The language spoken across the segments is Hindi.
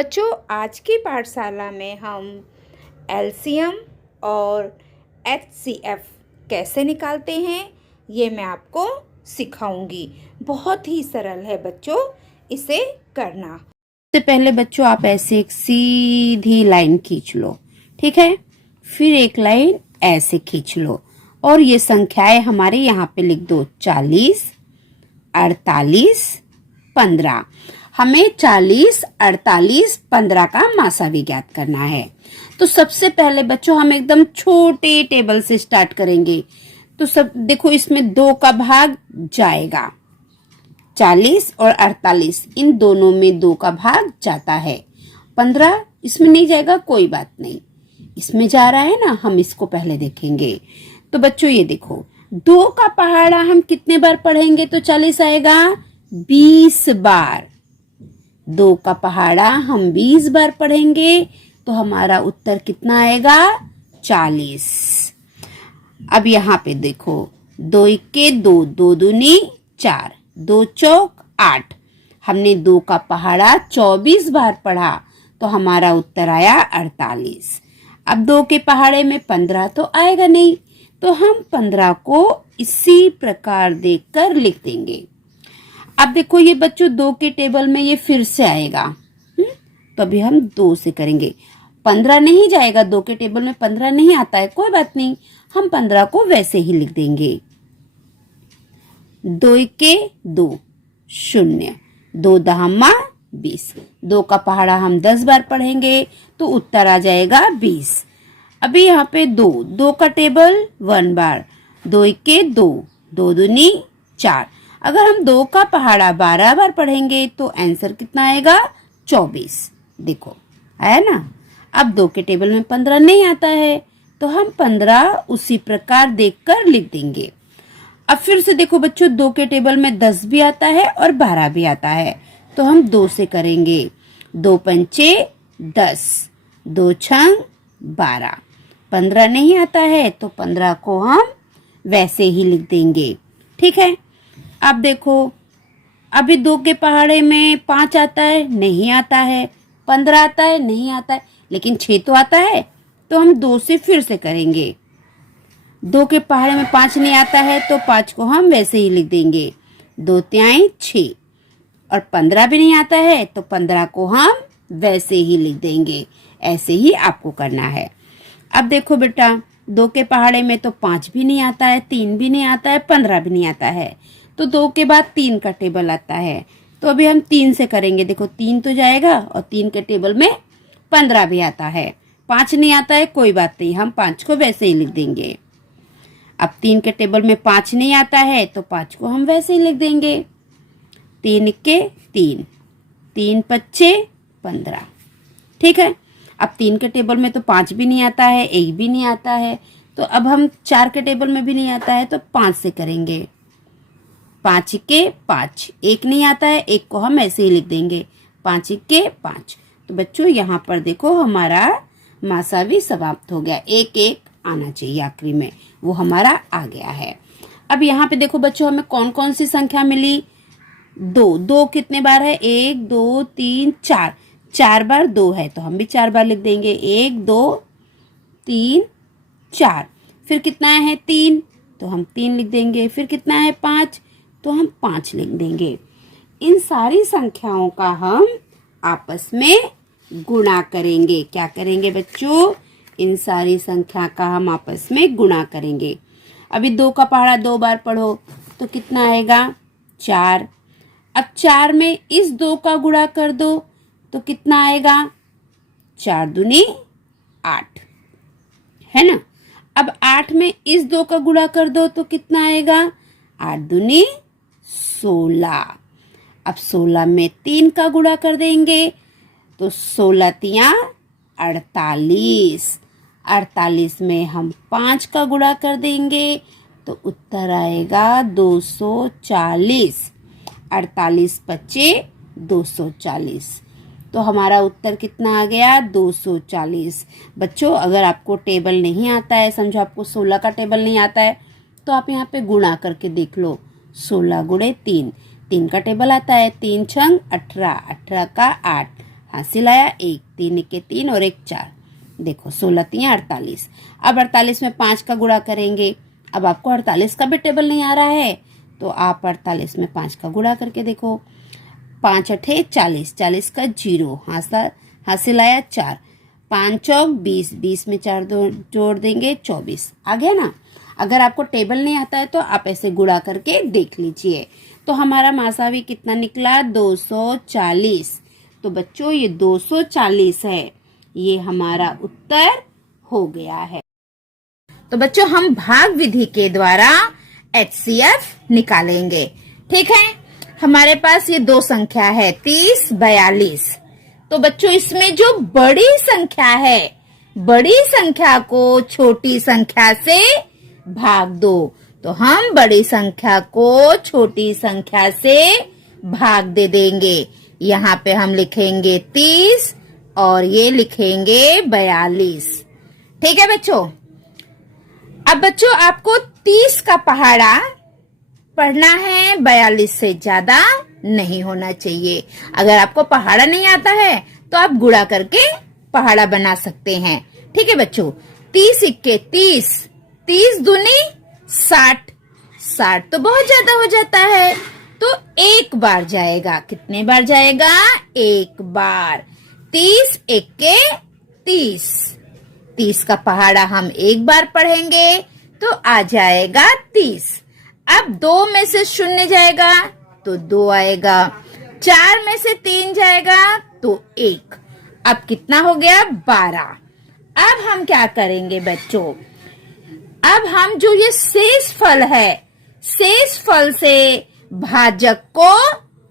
बच्चों, आज की पाठशाला में हम एलसीएम और एचसीएफ कैसे निकालते हैं ये मैं आपको सिखाऊंगी। बहुत ही सरल है बच्चों, इसे करना। सबसे पहले बच्चों आप ऐसे एक सीधी लाइन खींच लो, ठीक है। फिर एक लाइन ऐसे खींच लो और ये संख्याएं हमारे यहाँ पे लिख दो। 40, 48, 15। हमें 40, 48, 15 का मासा भी ज्ञात करना है। तो सबसे पहले बच्चों हम एकदम छोटे टेबल से स्टार्ट करेंगे। तो सब देखो, इसमें 2 का भाग जाएगा। 40 और 48 इन दोनों में 2 का भाग जाता है। 15 इसमें नहीं जाएगा, कोई बात नहीं। इसमें जा रहा है ना, हम इसको पहले देखेंगे। तो बच्चों ये देखो, 2 का पहाड़ा हम कितने बार पढ़ेंगे तो 40 आएगा? 20 बार। 2 का पहाड़ा हम 20 बार पढ़ेंगे तो हमारा उत्तर कितना आएगा? 40। अब यहाँ पे देखो, 2 इक्के 2, 2 दूनी 4, 2 चौक 8। हमने 2 का पहाड़ा 24 बार पढ़ा तो हमारा उत्तर आया 48। अब 2 के पहाड़े में 15 तो आएगा नहीं, तो हम 15 को इसी प्रकार देखकर लिख देंगे। अब देखो ये बच्चों 2 के टेबल में ये फिर से आएगा, तो अभी हम 2 से करेंगे। 15 नहीं जाएगा, 2 के टेबल में 15 नहीं आता है, कोई बात नहीं, हम 15 को वैसे ही लिख देंगे। 2 इक्के 2, 0, 2 दहम्मा 20। 2 का पहाड़ा हम 10 बार पढ़ेंगे तो उत्तर आ जाएगा 20। अभी यहाँ पे 2 का टेबल 1 बार, 2 इक्के 2, 2 दूनी 4। अगर हम 2 का पहाड़ा 12 बार पढ़ेंगे तो आंसर कितना आएगा? 24। देखो आया ना। अब 2 के टेबल में 15 नहीं आता है तो हम 15 उसी प्रकार देखकर लिख देंगे। अब फिर से देखो बच्चों, 2 के टेबल में 10 भी आता है और 12 भी आता है, तो हम 2 से करेंगे। 2 पंचे 10, 2 छंग 12। 15 नहीं आता है तो 15 को हम वैसे ही लिख देंगे, ठीक है। अब देखो, अभी 2 के पहाड़े में 5 आता है, नहीं आता है। 15 आता है, नहीं आता है, लेकिन 6 तो आता है, तो हम 2 से फिर से करेंगे। 2 के पहाड़े में 5 नहीं आता है तो 5 को हम वैसे ही लिख देंगे। 2 तिहाई 6। और 15 भी नहीं आता है तो 15 को हम वैसे ही लिख देंगे। ऐसे ही आपको करना है। अब देखो बेटा, 2 के पहाड़े में तो 5 भी नहीं आता है, 3 भी नहीं आता है, 15 भी नहीं आता है, तो 2 के बाद 3 का टेबल आता है, तो अभी हम 3 से करेंगे। देखो 3 तो जाएगा और 3 के टेबल में 15 भी आता है। 5 नहीं आता है, कोई बात नहीं, हम 5 को वैसे ही लिख देंगे। अब 3 के टेबल में 5 नहीं आता है तो 5 को हम वैसे ही लिख देंगे। 3 इक्के 3, 3 पच्चे 15, ठीक है। अब 3 के टेबल में तो 5 भी नहीं आता है, 1 भी नहीं आता है, तो अब हम 4 के टेबल में भी नहीं आता है तो 5 से करेंगे। 5 इक्के 5, 1 नहीं आता है, 1 को हम ऐसे ही लिख देंगे। 5 इक्के 5। तो बच्चों यहाँ पर देखो हमारा मासा भी समाप्त हो गया। 1 1 आना चाहिए आखिरी में, वो हमारा आ गया है। अब यहाँ पे देखो बच्चों, हमें कौन कौन सी संख्या मिली? 2 कितने बार है? 1 2 3 4, 4 बार 2 है तो हम भी 4 बार लिख देंगे। 1 2 3 4। फिर कितना है? 3, तो हम 3 लिख देंगे। फिर कितना है? 5, तो हम 5 लिख देंगे। इन सारी संख्याओं का हम आपस में गुणा करेंगे। क्या करेंगे बच्चों? इन सारी संख्या का हम आपस में गुणा करेंगे। अभी 2 का पहाड़ा 2 बार पढ़ो तो कितना आएगा? 4। अब 4 में इस 2 का गुणा कर दो तो कितना आएगा? 4 दूनी 8, है ना। अब 8 में इस 2 का गुणा कर दो तो कितना आएगा? 8 दूनी 16। अब 16 में 3 का गुणा कर देंगे तो 16 तिया 48। 48 में हम 5 का गुणा कर देंगे तो उत्तर आएगा 240। 48 पच्चे 240, तो हमारा उत्तर कितना आ गया? 240। बच्चों अगर आपको टेबल नहीं आता है, समझो आपको 16 का टेबल नहीं आता है, तो आप यहाँ पे गुणा करके देख लो। 16 गुणे 3, 3 का टेबल आता है। 3 छंग 18, 18 का 8, हासिल आया 1, 3 इक्के 3 और 1 4। देखो 16 3 48। अब 48 में 5 का गुणा करेंगे। अब आपको 48 का भी टेबल नहीं आ रहा है तो आप 48 में 5 का गुणा करके देखो। 5 अठे 40, 40 का 0, हासिल आया 4। 5 चौक 20, 20 में 4 जोड़ देंगे 24। आ गया ना। अगर आपको टेबल नहीं आता है तो आप ऐसे गुणा करके देख लीजिए। तो हमारा मासावी कितना निकला? 240। तो बच्चों ये 240 है, ये हमारा उत्तर हो गया है। तो बच्चों हम भाग विधि के द्वारा HCF निकालेंगे। ठीक है, हमारे पास ये दो संख्या है 30 42। तो बच्चों इसमें जो बड़ी संख्या है, बड़ी संख्या को छोटी संख्या से भाग दो। तो हम बड़ी संख्या को छोटी संख्या से भाग दे देंगे। यहाँ पे हम लिखेंगे 30 और ये लिखेंगे 42। ठीक है बच्चों। अब बच्चों आपको 30 का पहाड़ा पढ़ना है, 42 से ज्यादा नहीं होना चाहिए। अगर आपको पहाड़ा नहीं आता है तो आप गुणा करके पहाड़ा बना सकते हैं। ठीक है बच्चों। 30 इक्के 30, 30 दूनी 60, 60 तो बहुत ज्यादा हो जाता है तो एक बार जाएगा। कितने बार जाएगा? एक बार। 30 इक्के 30, 30 का पहाड़ा हम एक बार पढ़ेंगे तो आ जाएगा 30। अब 2 में से 0 जाएगा तो 2 आएगा। 4 में से 3 जाएगा तो 1। अब कितना हो गया? 12। अब हम क्या करेंगे बच्चों? अब हम जो ये शेष फल है, शेष फल से भाजक को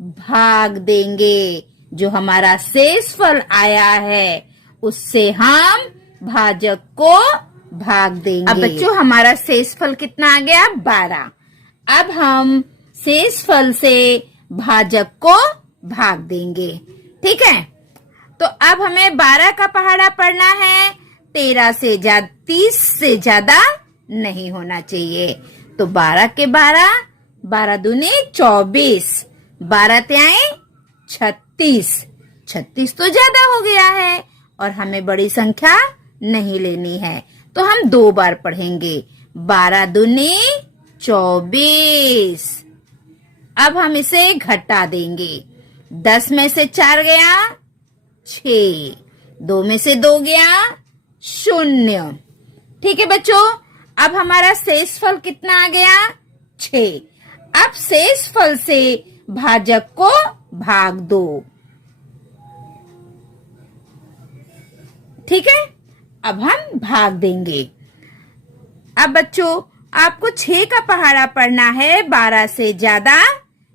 भाग देंगे। जो हमारा शेष फल आया है उससे हम भाजक को भाग देंगे। अब बच्चों हमारा शेष फल कितना आ गया? 12। अब हम शेष फल से भाजक को भाग देंगे। ठीक है। तो अब हमें 12 का पहाड़ा पढ़ना है। 13 से ज्यादा, 30 से ज्यादा नहीं होना चाहिए। तो 12 के 12, 12 दूनी 24, 12 त्याए 36, 36 तो ज्यादा हो गया है और हमें बड़ी संख्या नहीं लेनी है तो हम 2 बार पढ़ेंगे। 12 दूनी 24। अब हम इसे घटा देंगे। 10 में से 4 गया 6, 2 में से 2 गया 0। ठीक है बच्चों। अब हमारा शेष फल कितना आ गया? 6। अब शेष फल से भाजक को भाग दो। ठीक है। अब हम भाग देंगे। अब बच्चों आपको 6 का पहाड़ा पढ़ना है। 12 से ज्यादा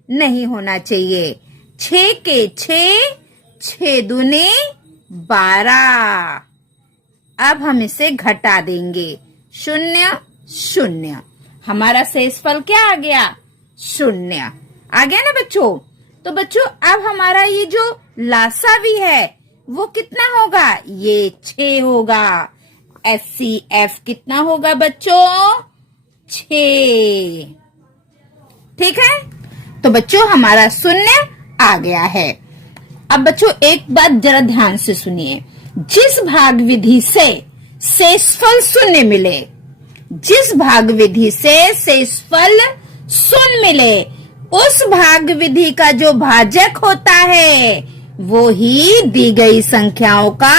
नहीं होना चाहिए। 6 के 6, 6 दूने 12। अब हम इसे घटा देंगे। 0 0। हमारा शेष फल क्या आ गया? 0 आ गया ना बच्चों। तो बच्चों अब हमारा ये जो लासावी है वो कितना होगा? ये 6 होगा। HCF कितना होगा बच्चों? 6। ठीक है। तो बच्चों हमारा 0 आ गया है। अब बच्चों एक बात जरा ध्यान से सुनिए। जिस भाग विधि से शेषफल 0 मिले, जिस भाग विधि से शेषफल 0 मिले, उस भाग विधि का जो भाजक होता है वो ही दी गई संख्याओं का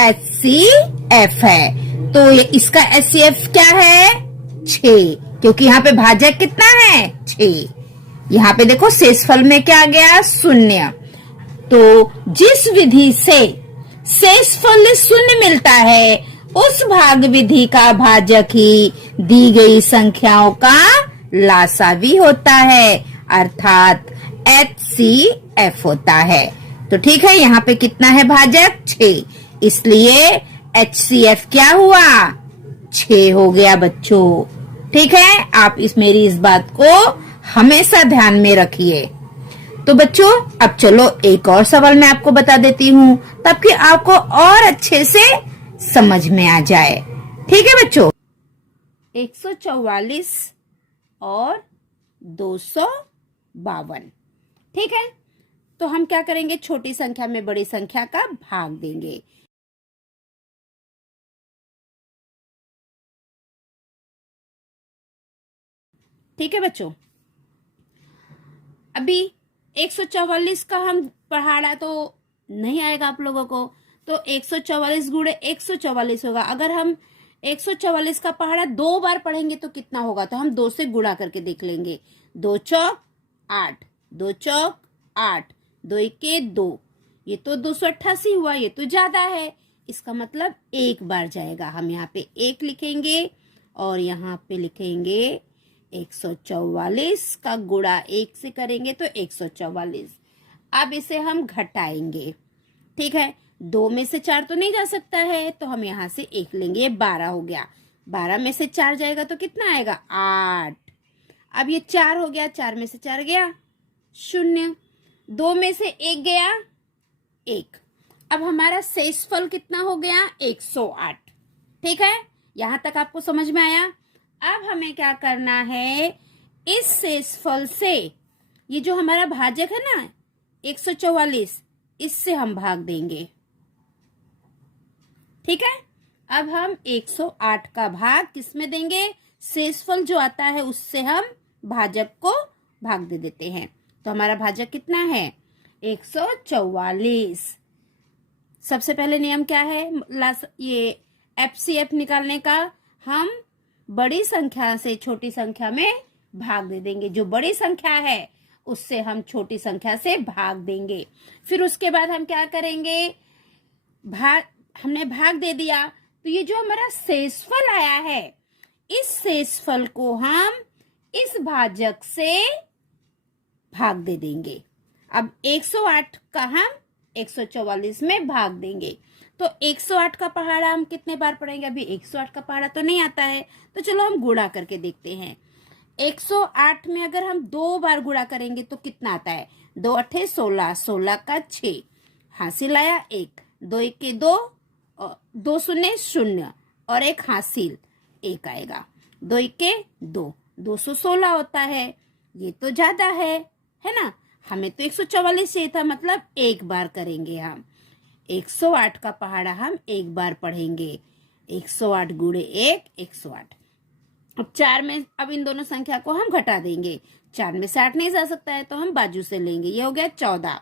HCF है। तो ये इसका HCF क्या है? 6, क्योंकि यहाँ पे भाजक कितना है? 6। यहाँ पे देखो शेषफल में क्या आ गया? 0। तो जिस विधि से शेषफल 0 मिलता है उस भाग विधि का भाजक ही दी गई संख्याओं का लासावी होता है, अर्थात HCF होता है। तो ठीक है, यहाँ पे कितना है भाजक? 6, इसलिए HCF क्या हुआ? 6 हो गया बच्चों। ठीक है, आप मेरी इस बात को हमेशा ध्यान में रखिए। तो बच्चों अब चलो एक और सवाल मैं आपको बता देती हूँ ताकि आपको और अच्छे से समझ में आ जाए। ठीक है बच्चों। 144 और 252। ठीक है। तो हम क्या करेंगे, छोटी संख्या में बड़ी संख्या का भाग देंगे। ठीक है बच्चों, अभी 144 का हम पहाड़ा तो नहीं आएगा आप लोगों को, तो 144 गुणे 144 होगा। अगर हम 144 का पहाड़ा 2 बार पढ़ेंगे तो कितना होगा, तो हम 2 से गुणा करके देख लेंगे। 2 चौक 8, 2 चौक 8, 2 इक्के 2, ये तो 288 हुआ, ये तो ज्यादा है, इसका मतलब एक बार जाएगा। हम यहाँ पे 1 लिखेंगे और यहाँ पे लिखेंगे 144 का गुणा 1 से करेंगे तो 144। अब इसे हम घटाएंगे, ठीक है। 2 में से 4 तो नहीं जा सकता है, तो हम यहाँ से 1 लेंगे, ये 12 हो गया। 12 में से 4 जाएगा तो कितना आएगा, 8। अब ये 4 हो गया, 4 में से 4 गया 0, 2 में से 1 गया 1। अब हमारा शेषफल कितना हो गया, 108। ठीक है, यहां तक आपको समझ में आया। अब हमें क्या करना है, इस शेषफल से ये जो हमारा भाजक है ना 144, इससे हम भाग देंगे। ठीक है, अब हम 108 का भाग किस में देंगे, शेषफल जो आता है उससे हम भाजक को भाग दे देते हैं। तो हमारा भाजक कितना है, 144। सबसे पहले नियम क्या है, ये FCF निकालने का, हम बड़ी संख्या से छोटी संख्या में भाग दे देंगे। जो बड़ी संख्या है उससे हम छोटी संख्या से भाग देंगे। फिर उसके बाद हम क्या करेंगे, हमने भाग दे दिया, तो ये जो हमारा शेषफल आया है, इस शेषफल को हम इस भाजक से भाग दे देंगे। अब 108 का हम 144 में भाग देंगे, तो 108 का पहाड़ा हम कितने बार पढ़ेंगे, अभी 108 का पहाड़ा तो नहीं आता है, तो चलो हम गुणा करके देखते हैं। 108 में अगर हम 2 बार गुणा करेंगे तो कितना आता है, 2 अट्ठे 16, 16 का 6, हासिल आया 1, 2 इक्के 2, 2 शून्य 0 और 1 हासिल 1 आएगा, 2 इक्के 2, 216 होता है। ये तो ज्यादा है ना, हमें तो 144 चाहिए था, मतलब एक बार करेंगे हम। 108 का पहाड़ा हम एक बार पढ़ेंगे, 108 गुणे 1, 108। अब 4 में, अब इन दोनों संख्या को हम घटा देंगे, 4 में से 8 नहीं जा सकता है तो हम बाजू से लेंगे, ये हो गया 14।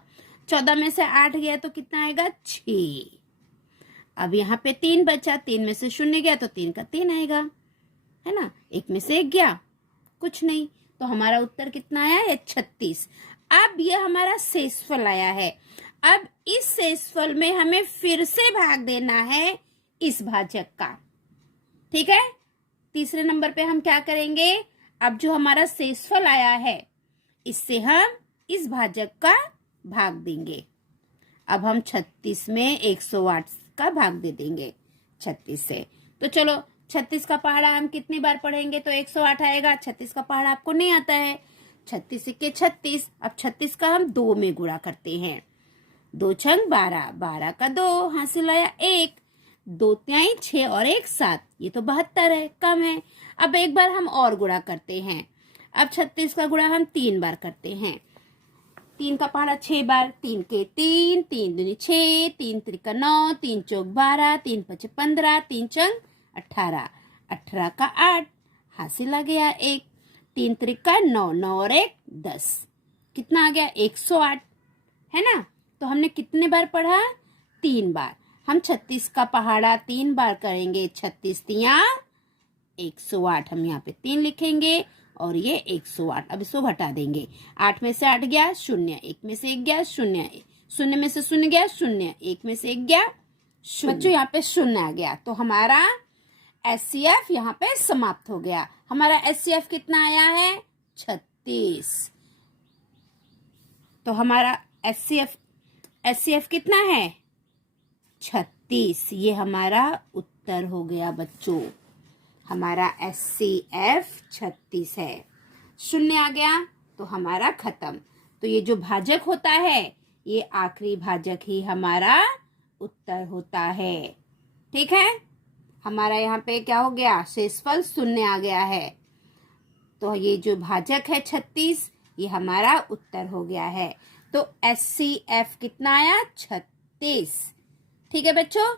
14 में से 8 गया तो कितना आएगा, 6। अब यहाँ पे 3 बचा, 3 में से 0 गया तो 3 का 3 आएगा, है ना। 1 में से 1 गया, कुछ नहीं, तो हमारा उत्तर कितना आया है, 36। अब ये हमारा शेषफल आया है। अब इस शेषफल में हमें फिर से भाग देना है इस भाजक का। ठीक है, तीसरे नंबर पे हम क्या करेंगे, अब जो हमारा शेषफल आया है इससे हम इस भाजक का भाग देंगे। अब हम 36 में 108 का भाग दे देंगे 36 से। तो चलो 36 का पहाड़ा हम कितनी बार पढ़ेंगे तो 108 आएगा। 36 का पहाड़ा आपको नहीं आता है, 36 के 36। अब 36 का हम 2 में गुणा करते हैं, 2 छंग 12, 12 का 2 हासिल आया 1, 2 तिहाई 6 और 1 7, ये तो 72 है, कम है। अब एक बार हम और गुणा करते हैं। अब 36 का गुणा हम 3 बार करते हैं, 3 का पहाड़ा 6 बार, 3 के 3, 3 दूनी 6, 3 त्रिका 9, 3 चौक 12, 3 पचे 15, 3 चंग 18, 18 का 8 हासिल आ गया 1, 3 त्रिका 9, 9 और 1 10, कितना आ गया 108, है ना। तो हमने कितने बार पढ़ा, 3 बार। हम 36 का पहाड़ा 3 बार करेंगे, 36 तिया 108, हम यहाँ पे 3 लिखेंगे और ये 108। अब इसको घटा देंगे, 8 में से 8 गया 0, 1 में से 1 गया 0, 0 में से 0 गया 0, 1 में से 1 गया 0। बच्चों यहाँ पे 0 आ गया, तो हमारा SCF यहाँ पे समाप्त हो गया। हमारा SCF कितना आया है, 36। तो हमारा SCF कितना है, 36। ये हमारा उत्तर हो गया बच्चों, हमारा SCF 36 है। 0 आ गया तो हमारा खत्म। तो ये जो भाजक होता है ये आखिरी भाजक ही हमारा उत्तर होता है। ठीक है, हमारा यहाँ पे क्या हो गया, शेषफल 0 आ गया है, तो ये जो भाजक है 36 ये हमारा उत्तर हो गया है। तो HCF कितना आया 36। ठीक है बच्चों,